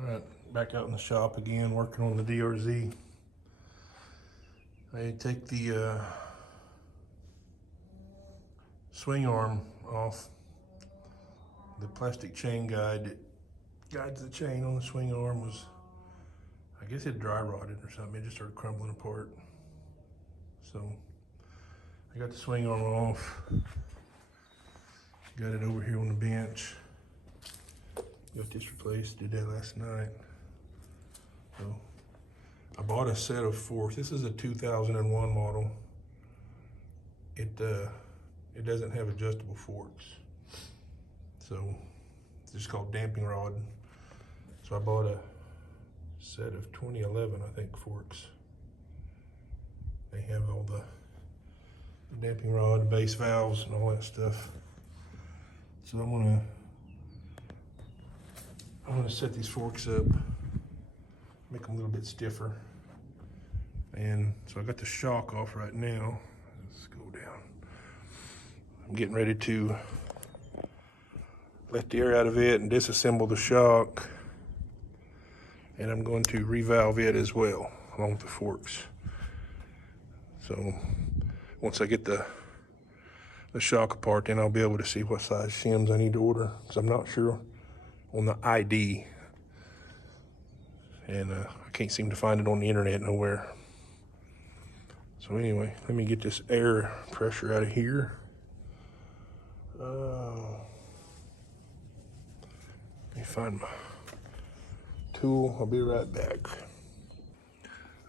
Alright, back out in the shop again, working on the DRZ. I take the swing arm off. The plastic chain guide that guides the chain on the swing arm was, I guess it dry rotted or something. It just started crumbling apart. So I got the swing arm off. Got it over here on the bench. Got this replaced, did that last night. So I bought a set of forks. This is a 2001 model. It doesn't have adjustable forks. So it's just called damping rod. So I bought a set of 2011, I think, forks. They have all the damping rod, the base valves, and all that stuff. So I'm gonna set these forks up, make them a little bit stiffer. And so I got the shock off right now. Let's go down. I'm getting ready to let the air out of it and disassemble the shock. And I'm going to revalve it as well, along with the forks. So once I get the shock apart, then I'll be able to see what size shims I need to order, because I'm not sure on the ID. And I can't seem to find it on the internet nowhere. So anyway, let me get this air pressure out of here. Let me find my tool. I'll be right back.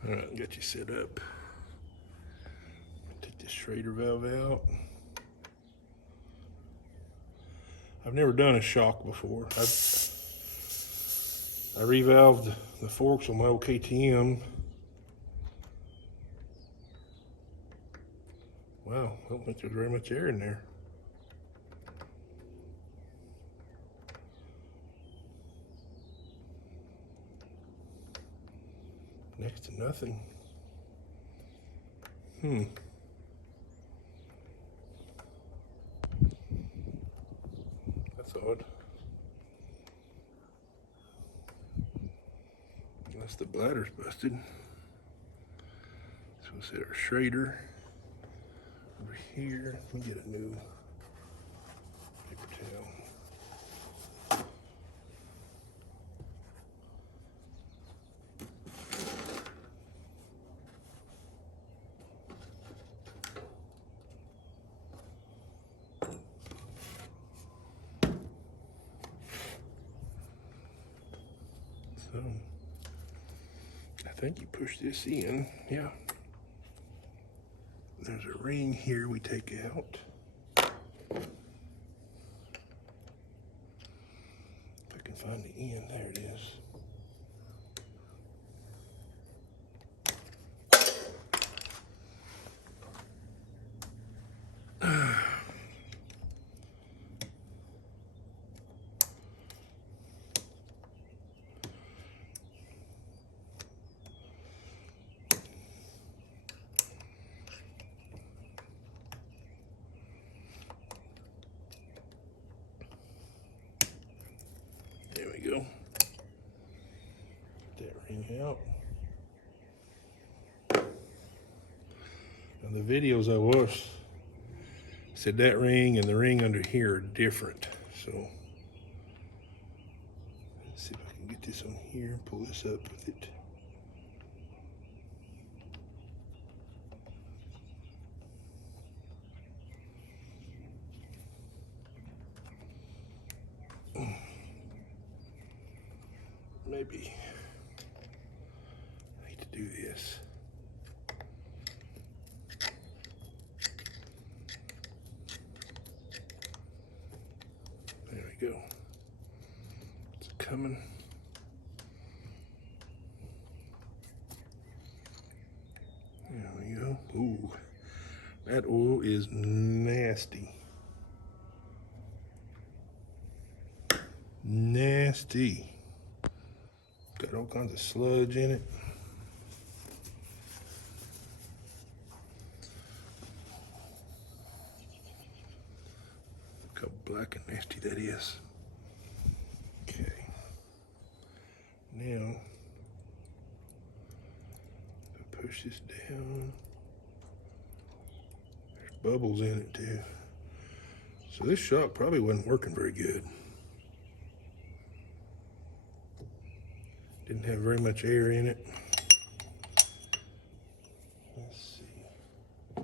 All right, got you set up. Take this Schrader valve out. I've never done a shock before. I revalved the forks on my old KTM. Wow, I don't think there's very much air in there. Next to nothing. That's odd. Unless the bladder's busted. So we'll set our Schrader over here. Let me get a new paper towel. So I think you push this in, yeah. There's a ring here we take out. If I can find the end, there it is. There we go. Get that ring out. Now the videos I watched said that ring and the ring under here are different. So let's see if I can get this on here and pull this up with it. Maybe I need to do this. There we go. It's coming. There we go. Ooh, that oil is nasty. Nasty. Got all kinds of sludge in it. Look how black and nasty that is. Okay. Now, if I push this down, there's bubbles in it too. So this shock probably wasn't working very good. Didn't have very much air in it. Let's see.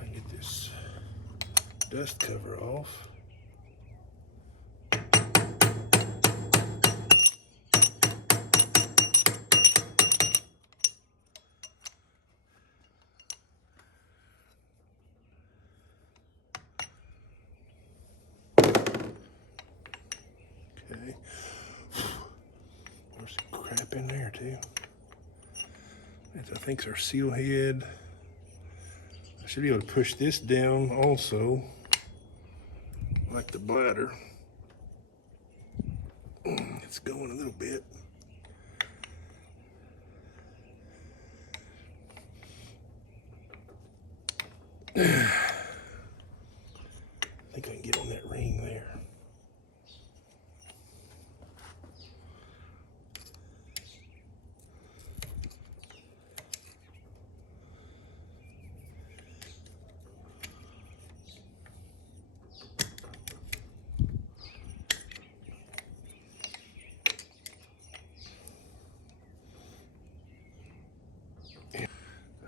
I get this dust cover off. Okay. There's some crap in there too. That's, I think, our seal head. I should be able to push this down also, like the bladder. It's going a little bit. I think I can get on that ring there.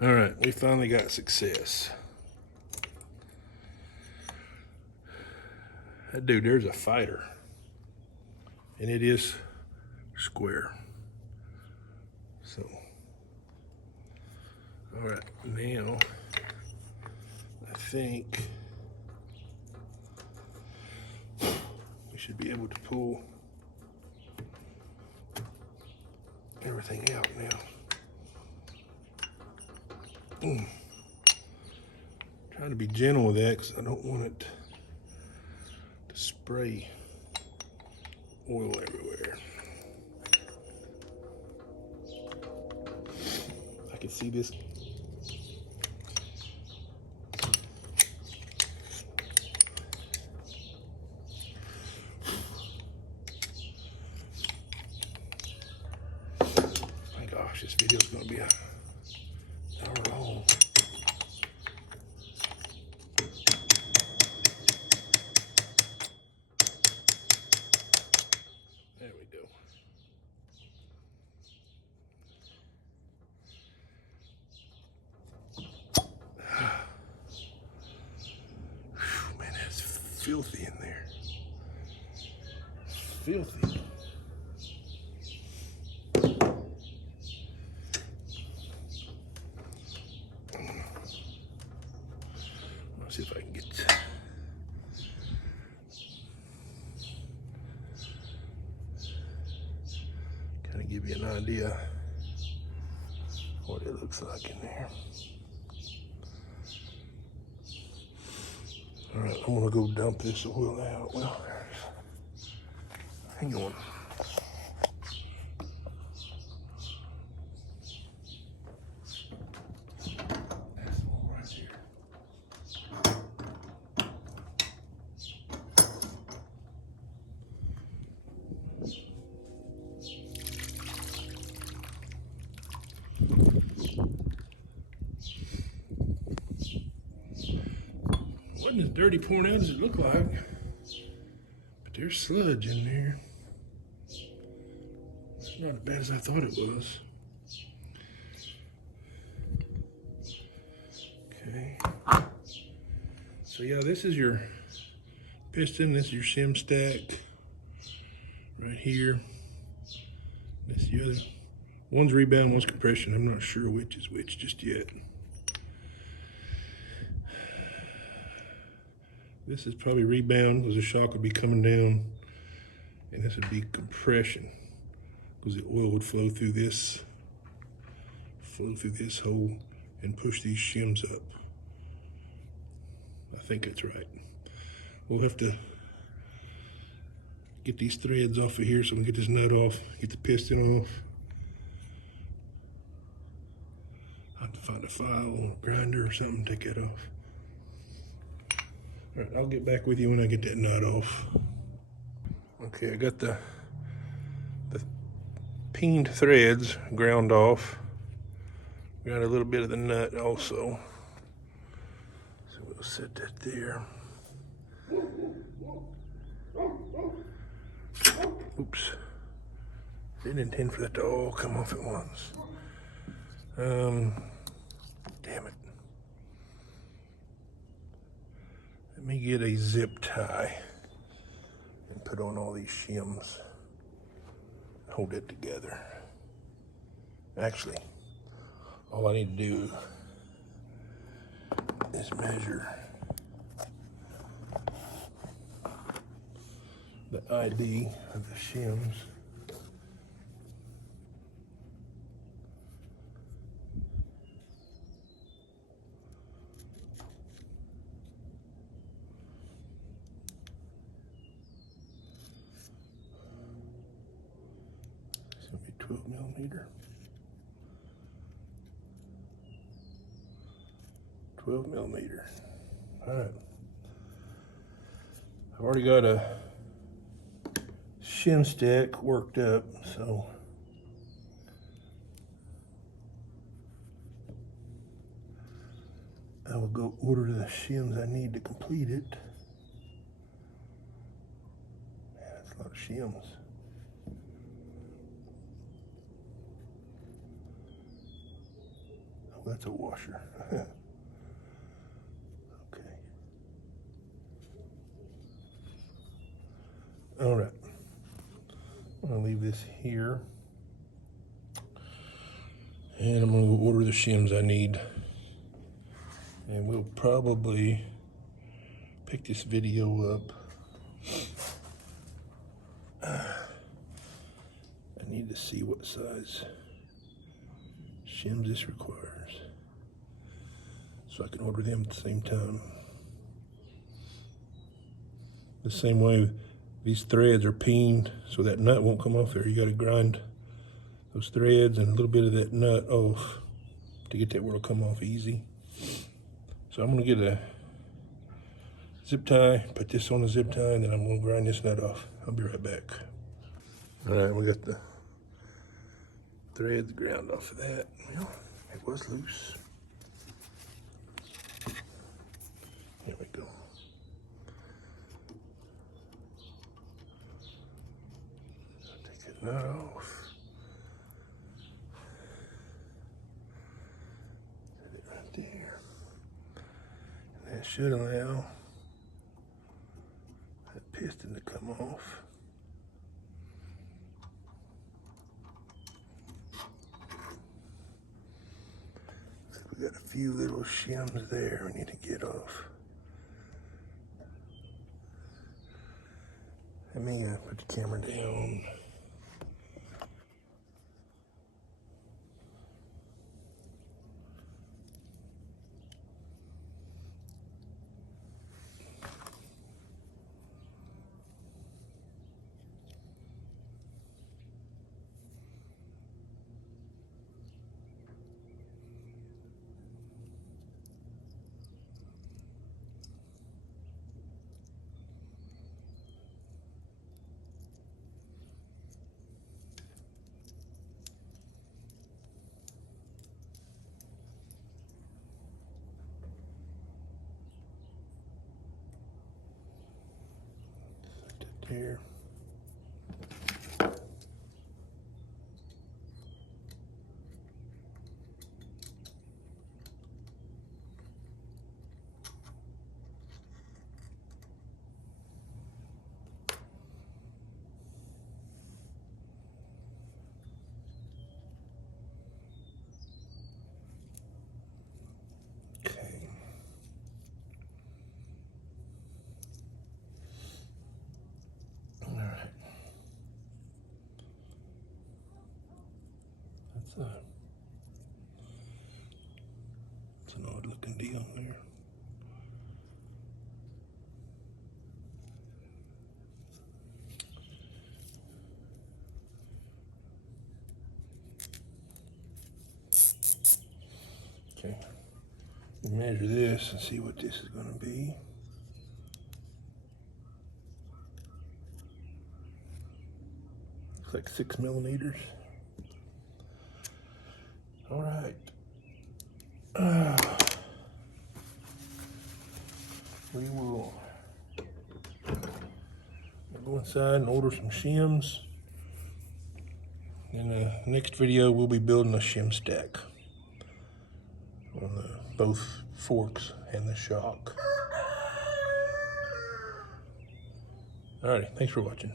All right, we finally got success. That dude, there's a fighter. And it is square. So, all right, now, I think we should be able to pull everything out now. Trying to be gentle with that because I don't want it to spray oil everywhere. I can see this. My gosh, this video is going to be a hour long. There we go. Man, that's filthy in there. Filthy. Let's see if I can get kind of give you an idea what it looks like in there. All right, I'm gonna go dump this oil out. Well, hang on. That's the one right here. Wasn't as dirty pouring out as it looked like, but there's sludge in there. It's not as bad as I thought it was. Okay. So yeah, this is your piston. This is your shim stack right here. This is the other. One's rebound, one's compression. I'm not sure which is which just yet. This is probably rebound because the shock would be coming down, and this would be compression because the oil would flow through this hole and push these shims up. I think that's right. We'll have to get these threads off of here so we can get this nut off, get the piston off. I'll have to find a file or a grinder or something to take that off. All right, I'll get back with you when I get that nut off. Okay, I got the peened threads ground off. Got a little bit of the nut also. So we'll set that there. Oops. Didn't intend for that to all come off at once. Damn it. Let me get a zip tie and put on all these shims. Hold it together. Actually, all I need to do is measure the ID of the shims. It's gonna be 12 millimeter. 12 millimeter. All right. I've already got a shim stack worked up, so I will go order the shims I need to complete it. Man, that's a lot of shims. Oh, that's a washer. Okay. All right. I'm gonna leave this here. And I'm gonna go order the shims I need. And we'll probably pick this video up. I need to see what size shims this requires, so I can order them at the same time. The same way these threads are peened, so that nut won't come off there. You gotta grind those threads and a little bit of that nut off to get that where it'll come off easy. So I'm gonna get a zip tie, put this on the zip tie, and then I'm gonna grind this nut off. I'll be right back. All right, we got the threads ground off of that. Well, it was loose. Here we go. Take that nut off. Set it right there. And that should allow that piston to come off. We got a few little shims there we need to get off. Let me put the camera down. Here. Okay. All right. It's an odd looking deal there. Okay, measure this and see what this is going to be. looks like 6 millimeters. All right. We will go inside and order some shims. In the next video, we'll be building a shim stack on both forks and the shock. Alrighty, thanks for watching.